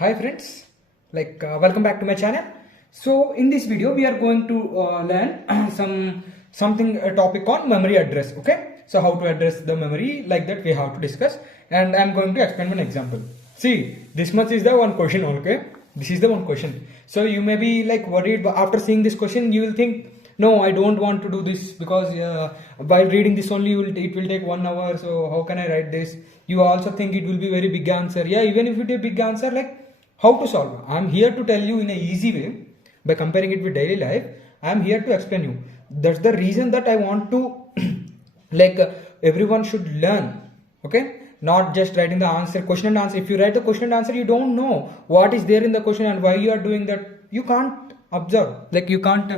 Hi friends, welcome back to my channel. So in this video we are going to learn something a topic on memory address. Okay, so how to address the memory, like that we have to discuss, and I'm going to explain one example. See, this much is the one question. Okay, this is the one question. So you may be like worried, but after seeing this question you will think, no, I don't want to do this because while reading this only it will take 1 hour. So how can I write this? You also think it will be very big answer. Yeah, even if it is a big answer, like how to solve? I'm here to tell you in a easy way by comparing it with daily life. I'm here to explain you. That's the reason that I want to everyone should learn. Okay, not just writing the answer, question and answer. If you write the question and answer, you don't know what is there in the question and why you are doing that. You can't observe. Like you can't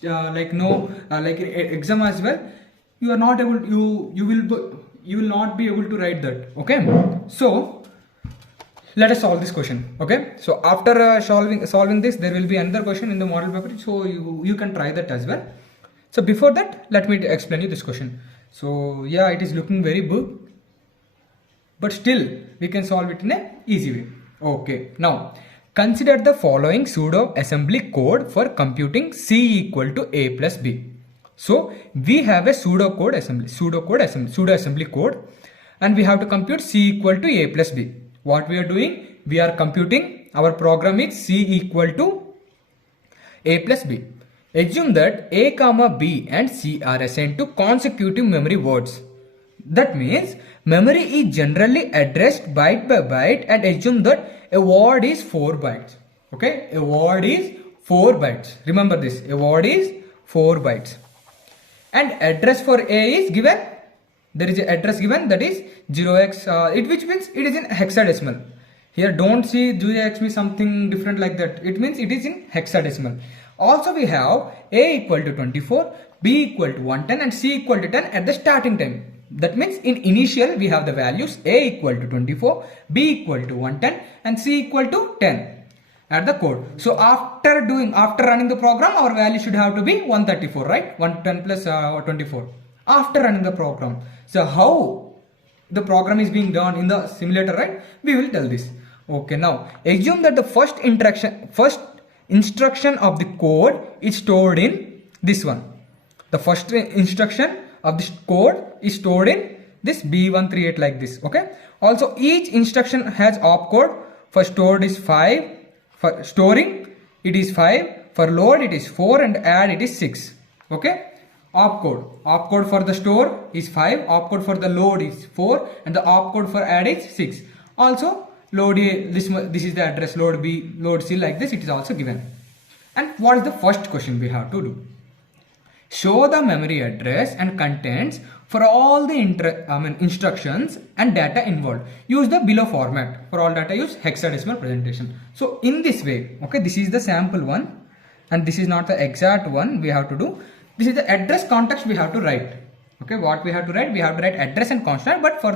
exam as well. You are not able. You will not be able to write that. Okay, so let us solve this question. Okay, so after solving this, there will be another question in the model paper, so you can try that as well. So before that, let me explain you this question. So yeah, it is looking very big, but still we can solve it in a easy way. Okay, now consider the following pseudo assembly code for computing C equal to A plus B. So we have a pseudo assembly code, and we have to compute C equal to A plus B. What we are doing? We are computing, our program is C equal to A plus B. Assume that A comma B and C are assigned to consecutive memory words. That means memory is generally addressed byte by byte, and assume that a word is 4 bytes. Okay, a word is 4 bytes. Remember this, a word is 4 bytes. And address for A is given. There is an address given, that is 0x, which means it is in hexadecimal. Here don't see 0x means something different like that. It means it is in hexadecimal. Also we have A equal to 24, B equal to 110 and C equal to 10 at the starting time. That means in initial we have the values A equal to 24, B equal to 110 and C equal to 10 at the code. So after running the program, our value should have to be 134, right? 110 plus 24 after running the program. So how the program is being done in the simulator, right? We will tell this. Okay, now assume that the first instruction of the code is stored in this one. The first instruction of this code is stored in this B138 like this. Okay, also each instruction has opcode. For stored is 5, for storing it is 5, for load it is 4, and add it is 6. Okay, opcode for the store is 5, opcode for the load is 4, and the opcode for add is 6. Also load A, this is the address, load B, load C, like this it is also given. And what is the first question we have to do? Show the memory address and contents for all the instructions and data involved. Use the below format. For all data, use hexadecimal presentation. So in this way, okay, this is the sample one and this is not the exact one we have to do. This is the address context we have to write. Okay, what we have to write? We have to write address and constant, but for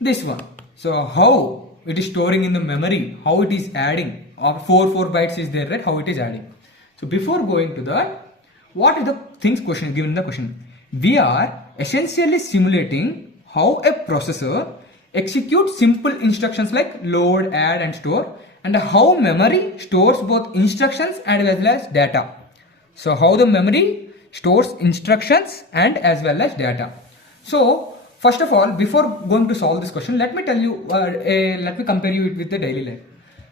this one. So how it is storing in the memory, how it is adding, or 4 bytes is there, right? How it is adding. So before going to that, what is the things question given in the question? We are essentially simulating how a processor executes simple instructions like load, add and store, and how memory stores both instructions and as well as data. So how the memory stores instructions and as well as data. So first of all, before going to solve this question, let me tell you, let me compare you with the daily life.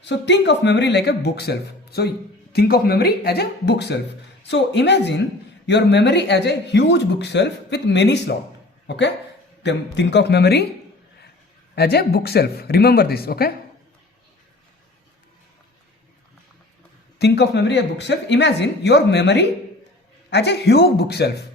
So think of memory like a bookshelf. So think of memory as a bookshelf. So imagine your memory as a huge bookshelf with many slots. Okay, think of memory as a bookshelf. Remember this. Okay, think of memory as a bookshelf. Imagine your memory as a huge bookshelf.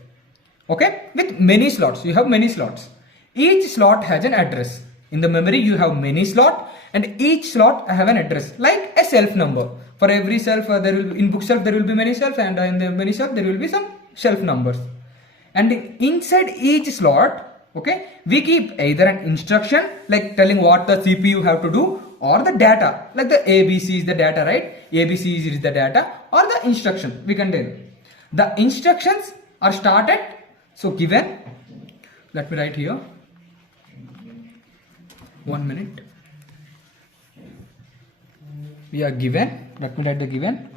Okay, with many slots. You have many slots. Each slot has an address. In the memory you have many slots, and each slot have an address like a shelf number. For every shelf there will be, in bookshelf there will be many shelves, and in the many shelf there will be some shelf numbers. And inside each slot, okay, we keep either an instruction like telling what the CPU have to do, or the data like the ABC is the data, right? ABC is the data, or the instruction we can tell. The instructions are started. So given, let me write here. 1 minute. we are given, let me write the given.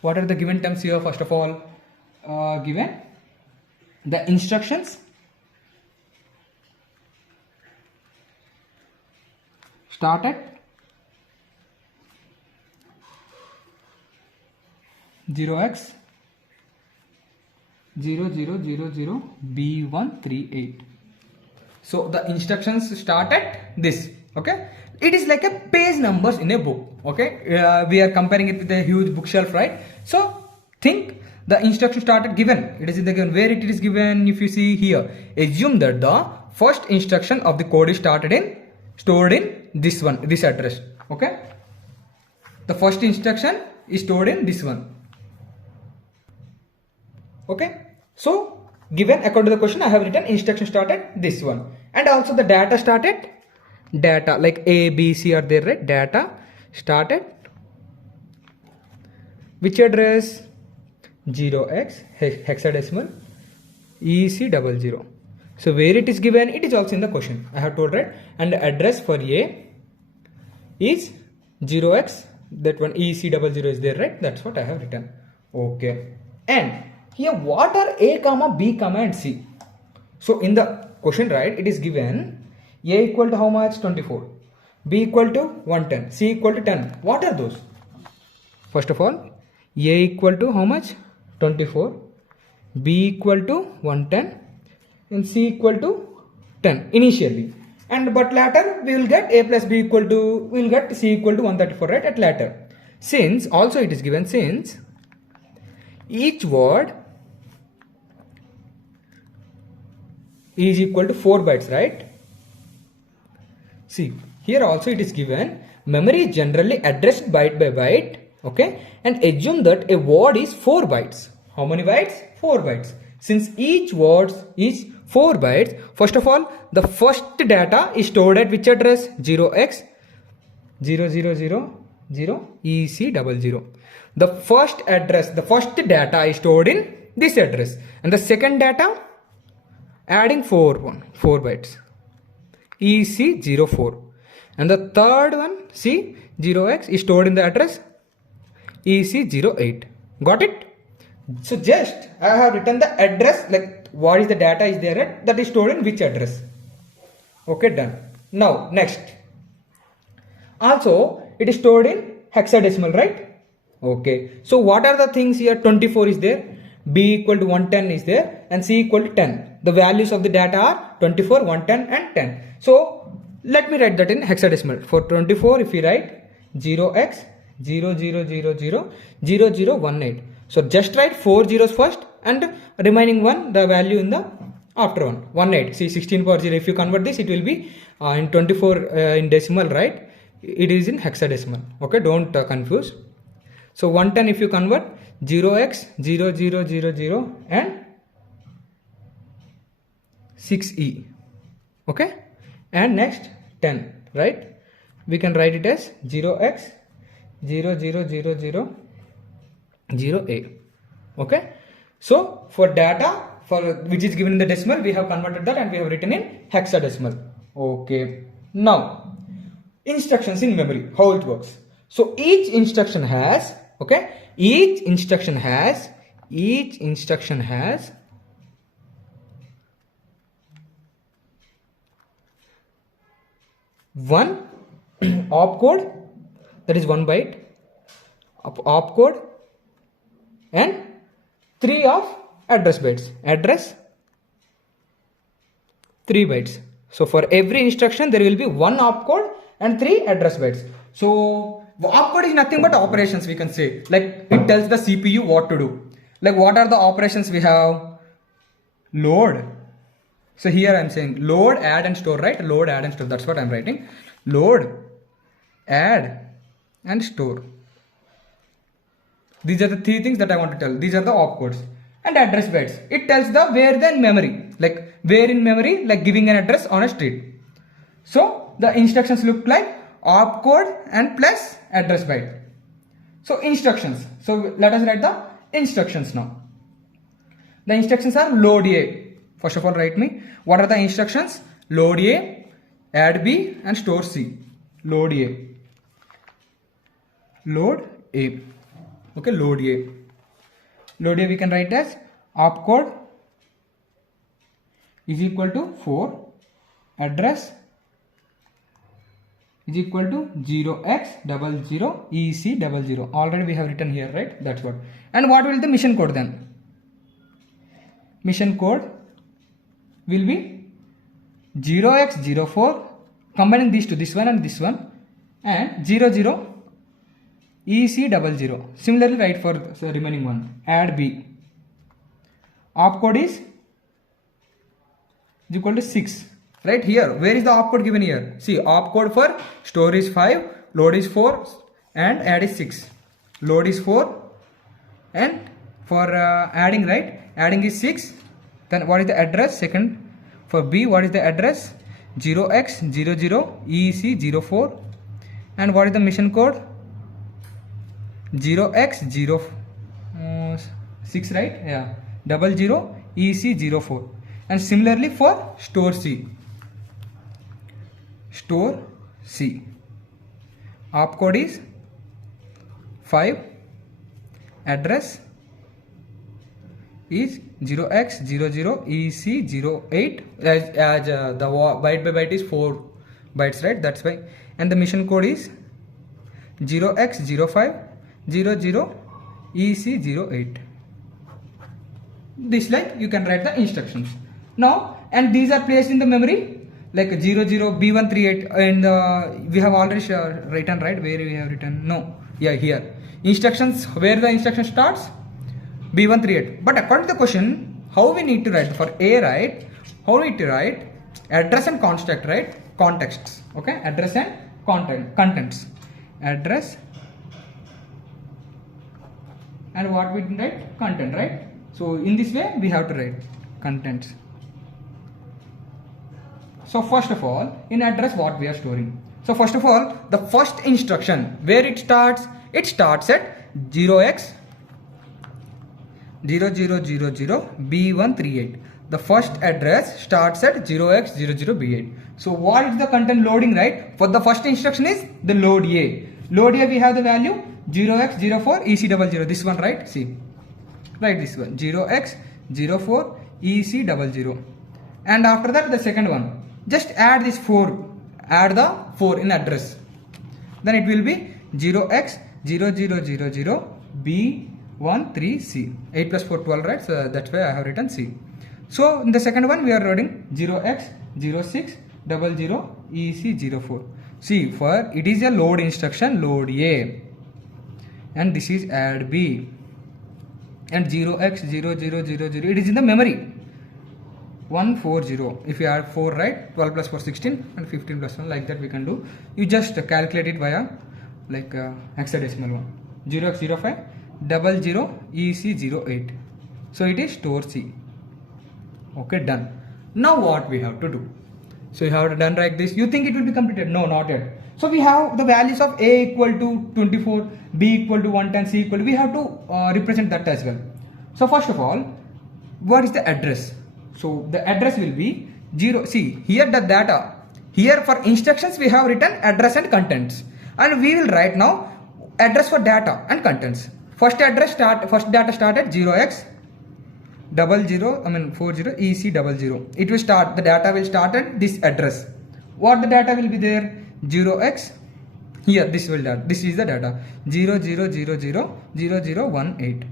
What are the given terms here? First of all, given the instructions start at 0x 0000 B138. So the instructions start at this. Okay, it is like a page numbers in a book. Okay, we are comparing it with a huge bookshelf, right? So think the instruction started given. It is in the given. Where it is given? If you see here, assume that the first instruction of the code is stored in this one, this address. Okay, the first instruction is stored in this one. Okay, so given according to the question, I have written instruction started this one, and also the data started. Data like A, B, C are there, right? Data started which address? 0x hexadecimal EC00. So where it is given, it is also in the question. I have told, right? And the address for A is 0x, that one EC00 is there, right? That's what I have written. Okay. And here what are A comma B comma and C? So in the question, right, it is given A equal to how much? 24. B equal to 110. C equal to 10. What are those? First of all, A equal to how much? 24. B equal to 110. And C equal to 10 initially. And but later we will get A plus B equal to, we will get C equal to 134, right, at later. Since also it is given, since each word is equal to 4 bytes, right? See, here also it is given memory is generally addressed byte by byte, okay, and assume that a word is 4 bytes. How many bytes? 4 bytes. Since each word is 4 bytes, first of all, the first data is stored at which address? 0x 0000 EC00. The first address, the first data is stored in this address, and the second data adding 4 bytes EC04, and the third one C 0x is stored in the address EC08. Got it? So just I have written the address, like what is the data is there at, that is stored in which address. Okay, done. Now next, also it is stored in hexadecimal, right? Okay, so what are the things here? 24 is there, B equal to 110 is there, and C equal to 10. The values of the data are 24, 110 and 10. So let me write that in hexadecimal. For 24, if we write 0x 00000018. So just write 4 zeros first and remaining one, the value in the after one, 18. See, 16 power 0. If you convert this, it will be in 24 in decimal, right? It is in hexadecimal. Okay, don't confuse. So 110 if you convert 0x 0000 and 6e. Okay, and next 10, right? We can write it as 0x 00000a. Okay, so for data for which is given in the decimal, we have converted that and we have written in hexadecimal. Okay, now instructions in memory, how it works. So each instruction has, okay, each instruction has one opcode, that is 1 byte, opcode, and 3 of address bytes. Address 3 bytes. So for every instruction there will be 1 opcode and 3 address bytes. So opcode is nothing but operations, we can say, like it tells the CPU what to do. Like what are the operations we have? Load. So here I am saying load, add and store, right? Load, add and store, that's what I am writing. Load, add and store. These are the 3 things that I want to tell. These are the opcodes. And address bytes, it tells the where then memory, like where in memory, like giving an address on a street. So the instructions look like opcode and plus address byte. So instructions, so let us write the instructions now. The instructions are load A. First of all, write me what are the instructions. Load A, add B and store C. Load A. Load A. Okay, load A. Load A we can write as opcode is equal to 4, address is equal to 0x00EC00. Already we have written here, right? That's what. And what will be the mission code then? Mission code will be 0x04, combining these two, this one and this one, and 00 EC00. Similarly, write for the remaining one. Add B. Opcode is equal to 6. Right here. Where is the opcode given here? See, opcode for store is 5, load is 4, and add is 6. Load is 4, and for adding, right? Adding is 6. Then what is the address? Second. For B, what is the address? 0x00EC04. And what is the mission code? 0x06, right? Yeah. 00EC04. And similarly for store C. Store C. Opcode is 5. Address is 0x00EC08 as the byte by byte is 4 bytes, right? That's why. And the mission code is 0x0500EC08. This like you can write the instructions. Now, and these are placed in the memory like 00B138, and we have already written, right? Where we have written? No. Yeah, here. Instructions, where the instruction starts? B138. But according to the question, how we need to write? For A, right? How we need to write? Address and context, right? Contexts. Okay? Address and contents. Address and what we write? Content, right? So in this way we have to write contents. So first of all, in address what we are storing. So first of all, the first instruction, where it starts at 0x0000B138. The first address starts at 0x00B8. So what is the content loading, right? For the first instruction is the load A. Load A we have the value 0x04EC00. This one, right? See. Write this one 0x04EC00. And after that the second one. Just add this 4. Add the 4 in address. Then it will be 0x0000B13C. 8 plus 4, 12, right? So that's why I have written C. So in the second one we are writing 0x0600EC04. See, for it is a load instruction, load A. And this is add B. And 0x0000, it is in the memory. 140. If you add 4, right? 12 plus 4, 16, and 15 plus 1, like that we can do. You just calculate it via like hexadecimal one. 0x05 00EC08. So it is store C. Okay, done. Now what we have to do? So you have done like this. You think it will be completed? No, not yet. So we have the values of A equal to 24, B equal to 110, C equal to, we have to represent that as well. So first of all, what is the address? So the address will be 0. See, here the data. Here for instructions we have written address and contents. And we will write now address for data and contents. First data start at 0x40EC00. It will start, the data will start at this address. What the data will be there? 0x, here this will data, this is the data 00000018,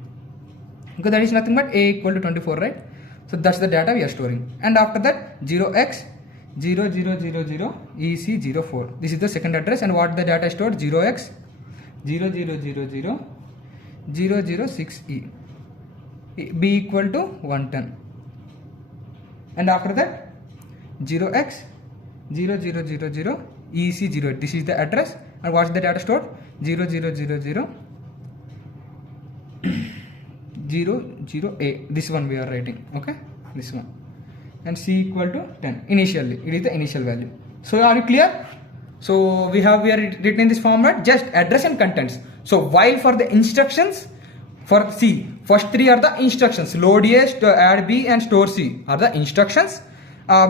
because that is nothing but A equal to 24, right? So that's the data we are storing. And after that 0x0000EC04, this is the second address. And what the data stored? 0x00000006E, B equal to 110. And after that 0x0000EC08, this is the address. And what's the data stored? 000000A, this one we are writing, okay, this one. And C equal to 10 initially, it is the initial value. So are you clear? So we are written in this format, just address and contents. So while for the instructions for C, first 3 are the instructions, load A, add B and store C are the instructions.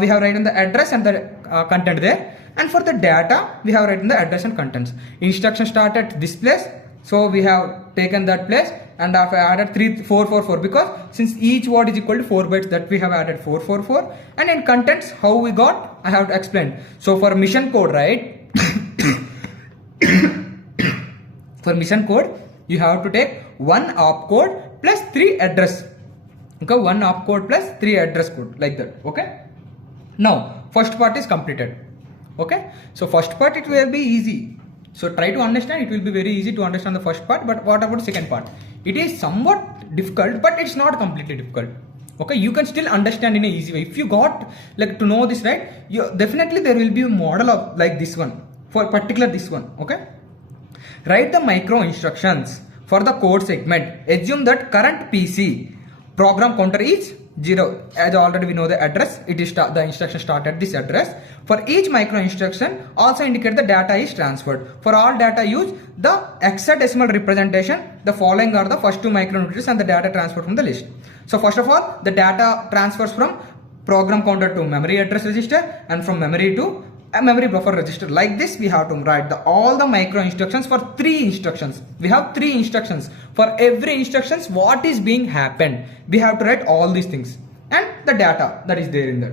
we have written the address and the content there, and for the data we have written the address and contents. Instruction start at this place, so we have taken that place and have added 444 because since each word is equal to 4 bytes, that we have added 444. And in contents, how we got, I have to explain. So for mission code, right, for mission code you have to take one opcode plus 3 address. Okay, one opcode plus 3 address code, like that. Okay, now first part is completed. Okay, so first part it will be easy, so try to understand. It will be very easy to understand the first part. But what about the second part? It is somewhat difficult, but it's not completely difficult. Okay, you can still understand in a easy way if you got like to know this, right? You definitely, there will be a model of like this one, for particular this one. Okay, write the micro instructions for the code segment. Assume that current PC program counter is 0. As already we know the address, it is the instruction start at this address. For each micro instruction, also indicate the data is transferred. For all data use the hexadecimal representation. The following are the first 2 micronucleus and the data transferred from the list. So first of all, the data transfers from program counter to memory address register, and from memory to a memory buffer register. Like this, we have to write all the micro instructions for 3 instructions. We have 3 instructions. For every instructions, what is being happened, we have to write all these things and the data that is there in that.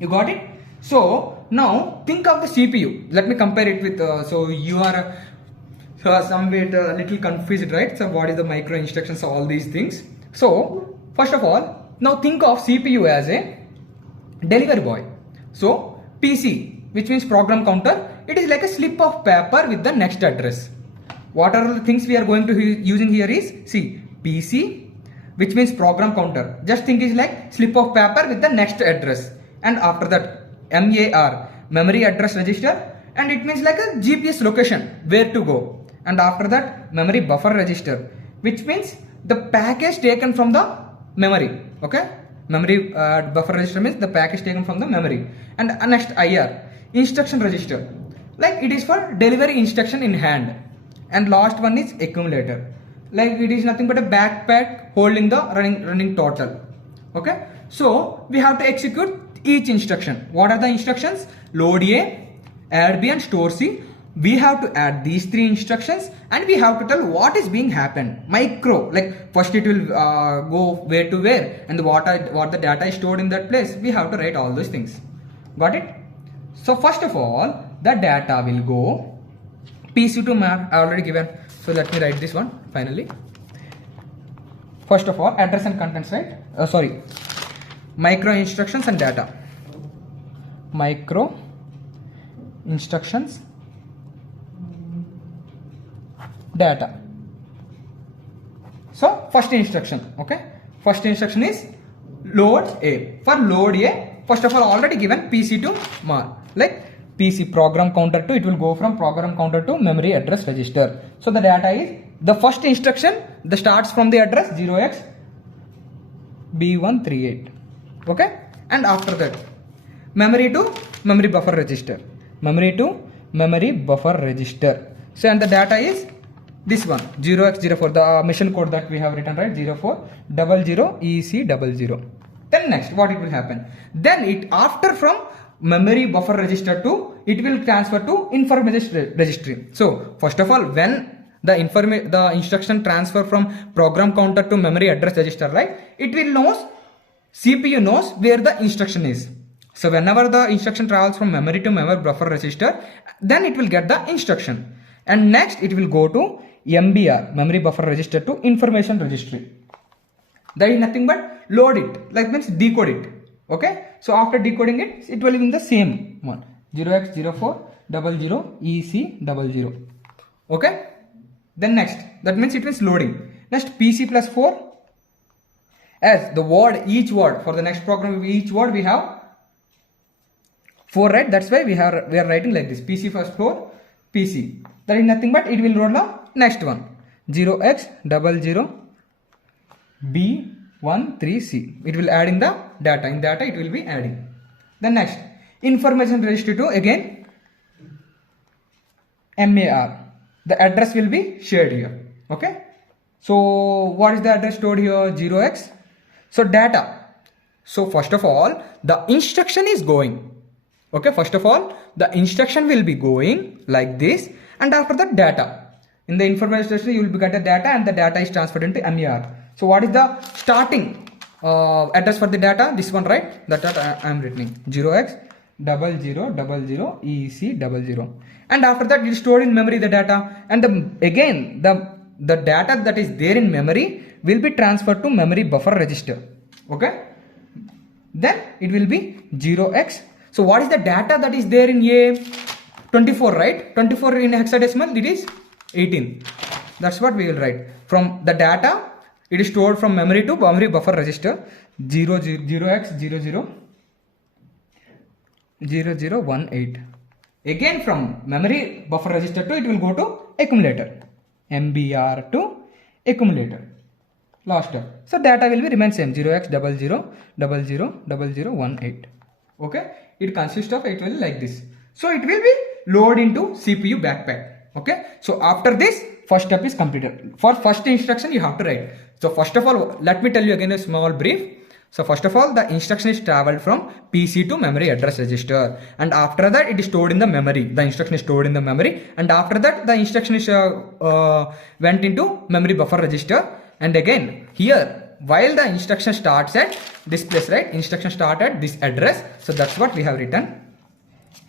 You got it? So now think of the CPU. Let me compare it with so you are some bit little confused, right? So what is the micro instructions, all these things. So first of all, now think of CPU as a delivery boy. So PC, which means program counter, it is like a slip of paper with the next address. What are the things we are going to using here is, see, PC, which means program counter. Just think is like slip of paper with the next address, and after that MAR, memory address register, and it means like a GPS location where to go, and after that memory buffer register, which means the package taken from the memory. Okay, memory buffer register means the package taken from the memory, and next IR, instruction register, like it is for delivery instruction in hand, and last one is accumulator, like it is nothing but a backpack holding the running total. Okay, so we have to execute each instruction. What are the instructions? Load A, add B, and store C. We have to add these 3 instructions, and we have to tell what is being happened. Micro, like first it will go where to where, and what the data is stored in that place. We have to write all those things. Got it? So first of all, the data will go PC to map. I already given. So let me write this one finally. First of all, address and contents, right? Sorry, micro instructions and data. Micro instructions, data. So first instruction, okay, first instruction is load A. For load A, first of all, already given PC to mar, like PC program counter to, it will go from program counter to memory address register. So the data is the first instruction, the starts from the address 0xB138. Okay, and after that memory to memory buffer register, memory to memory buffer register. So and the data is this one 0x04, the mission code that we have written, right? 0400EC00. Then next what it will happen, then it after from memory buffer register to, it will transfer to information registry. So first of all, when the instruction transfer from program counter to memory address register, right, it will knows, CPU knows where the instruction is. So whenever the instruction travels from memory to memory buffer register, then it will get the instruction, and next it will go to MBR, memory buffer register, to information registry. That is nothing but load it, like means decode it. Okay, so after decoding it, it will be in the same one 0x0400EC00. Okay, then next, that means it means loading. Next PC plus 4, as the word, each word for the next program, each word we have 4, right? That's why we are writing like this, PC plus 4 PC. That is nothing but it will roll the next one 0x00B13C. It will add in the data. In data it will be adding. Then next, information register to, again MAR. The address will be shared here. Okay, so what is the address stored here? 0x. So data, So first of all, the instruction is going. Okay, first of all, the instruction will be going like this, and after that data. In the information registry, you will be get the data, and the data is transferred into MER. So what is the starting address for the data? This one, right? That I am writing 0x0000 EC00. And after that, it is stored in memory the data, and again the data that is there in memory will be transferred to memory buffer register. Okay, then it will be 0x. So what is the data that is there in A? 24, right? 24 in hexadecimal, it is 18. That's what we will write. From the data, it is stored from memory to memory buffer register 0x000018. Again from memory buffer register to, it will go to accumulator. MBR to accumulator. Last step. So data will be remain same 0x00000018. Okay. It consists of, it will like this. So it will be load into CPU backpack. Okay. So after this, first step is completed. For first instruction, you have to write. So first of all, let me tell you again a small brief. So first of all, the instruction is traveled from PC to memory address register, and after that it is stored in the memory. The instruction is stored in the memory, and after that the instruction is went into memory buffer register. And again here, while the instruction starts at this place, right? Instruction start at this address. So that's what we have written.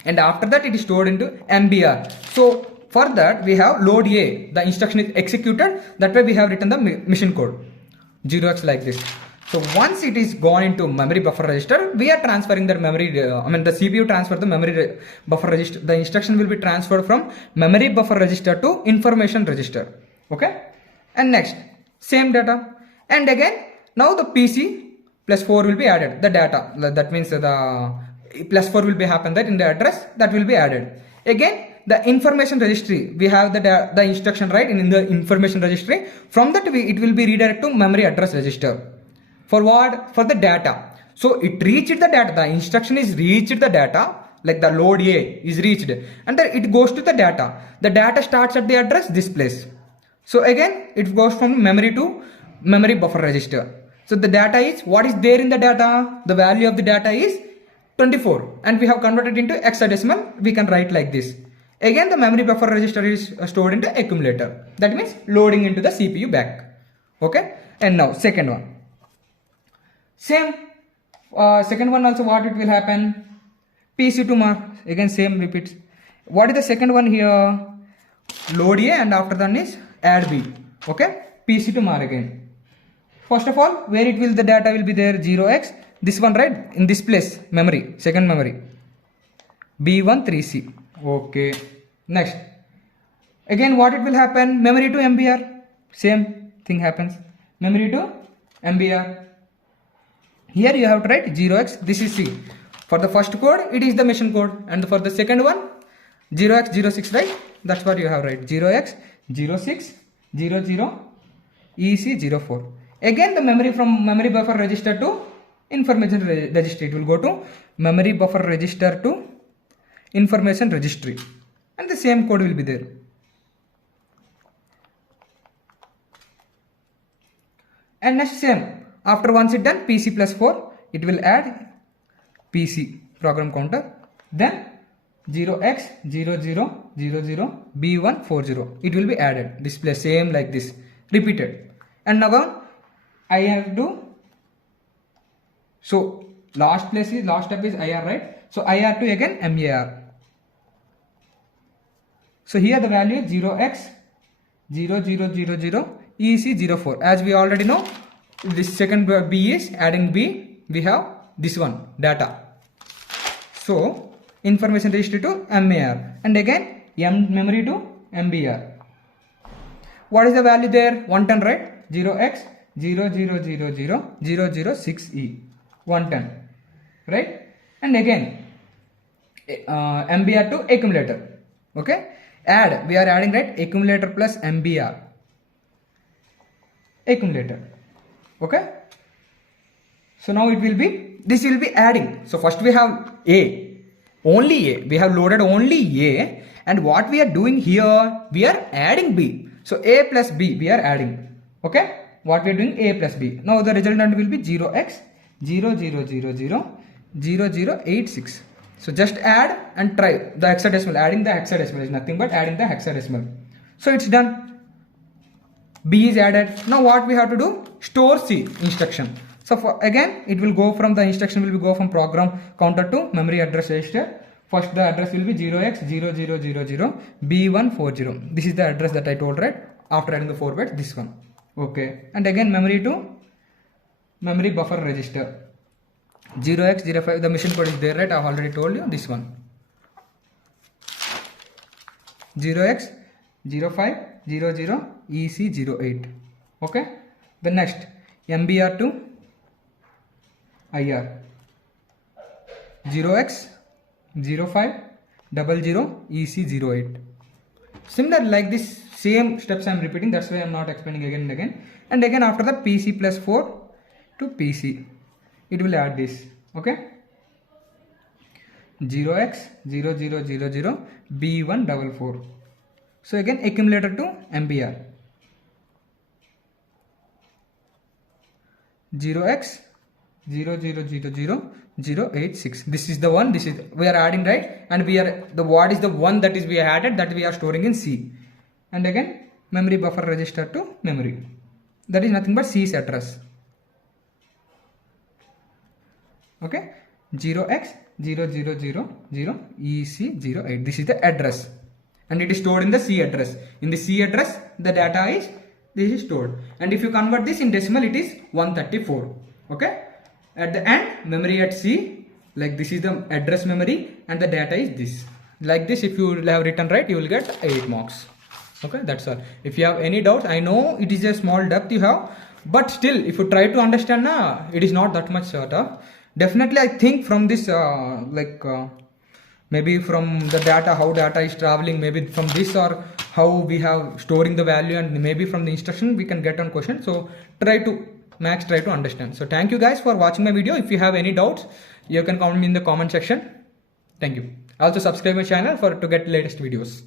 And after that it is stored into MBR. So for that we have load A. The instruction is executed. That way we have written the mission code 0x like this. So once it is gone into memory buffer register, we are transferring that memory, the CPU transfer the memory buffer register. The instruction will be transferred from memory buffer register to information register. Okay. And next, same data. And again, now the PC plus 4 will be added. The data, that means the plus 4 will be happen that in the address that will be added. Again, the information registry, we have the instruction, right? In the information registry, from that it will be redirected to memory address register. For what? For the data. So it reached the data. The instruction is reached the data, like the load A is reached, and then it goes to the data. The data starts at the address this place. So again, it goes from memory to memory buffer register. So the data is, what is there in the data? The value of the data is 24, and we have converted into hexadecimal. We can write like this. Again, the memory buffer register is stored into accumulator. That means loading into the CPU back. Okay. And now second one. Same, second one also what it will happen? PC to mark, again same repeats. What is the second one here? Load A, and after that is add B. Okay, PC to mark again. First of all, where it will, the data will be there 0x, this one, right? In this place, memory, second memory, B13C. Okay, next. Again, what it will happen? Memory to MBR, same thing happens. Memory to MBR. Here you have to write 0x, this is C. For the first code, it is the mission code, and for the second one, 0x06, right? That's what you have write 0x0600 EC04. Again, the memory from memory buffer register to information registry. It will go to memory buffer register to information registry, and the same code will be there. And next same. After once it done, PC plus 4, it will add PC program counter, then 0x0000 B140. It will be added. Display same like this, repeated. And now I have to. So last step is IR, right? So IR to again MAR. So here the value is 0x0000 EC04. As we already know, this second B is adding B, we have this one data. So information register to MAR, and again memory to MBR. What is the value there? 110, right? 0x00000006E 110, right? And again MBR to accumulator. Okay, add, we are adding, right? Accumulator plus MBR, accumulator. Okay, so now it will be, this will be adding. So first we have A, only A, we have loaded only A, and what we are doing here, we are adding B. So A plus B we are adding. Okay, what we are doing, A plus B. Now the resultant will be 0x 00000086. So just add and try the hexadecimal. Adding the hexadecimal is nothing but adding the hexadecimal. So it's done. B is added. Now what we have to do? Store C instruction. So again, it will go from the instruction will go from program counter to memory address register. First the address will be 0x0000B140. This is the address that I told, right? After adding the 4 bits, this one. Okay. And again memory to memory buffer register. 0x05, the mission code is there, right? I have already told you this one. 0x0500EC08. Okay. The next MBR to IR 0x0500EC08. Similar like this, same steps I am repeating, that's why I am not explaining again and again. And again after the PC plus 4 to PC, it will add this. Okay, 0x0000B144. So again accumulator to MBR 0x000086. This is the one, this is we are adding, right? And we are the what is the one that is we added, that we are storing in C. And again memory buffer register to memory, that is nothing but C's address. Okay, 0x0000EC08. This is the address and it is stored in the C address. In the C address the data is this is stored, and if you convert this in decimal it is 134. Okay, at the end memory at C, like this is the address memory and the data is this. Like this, if you have written right, you will get 8 marks. Okay, that's all. If you have any doubt, I know it is a small depth you have, but still if you try to understand now, it is not that much tough. Definitely I think from this maybe from the data, how data is traveling, maybe from this, or how we have storing the value, and maybe from the instruction we can get on question. So try to understand. So thank you guys for watching my video. If you have any doubts, you can comment in the comment section. Thank you. Also subscribe my channel to get latest videos.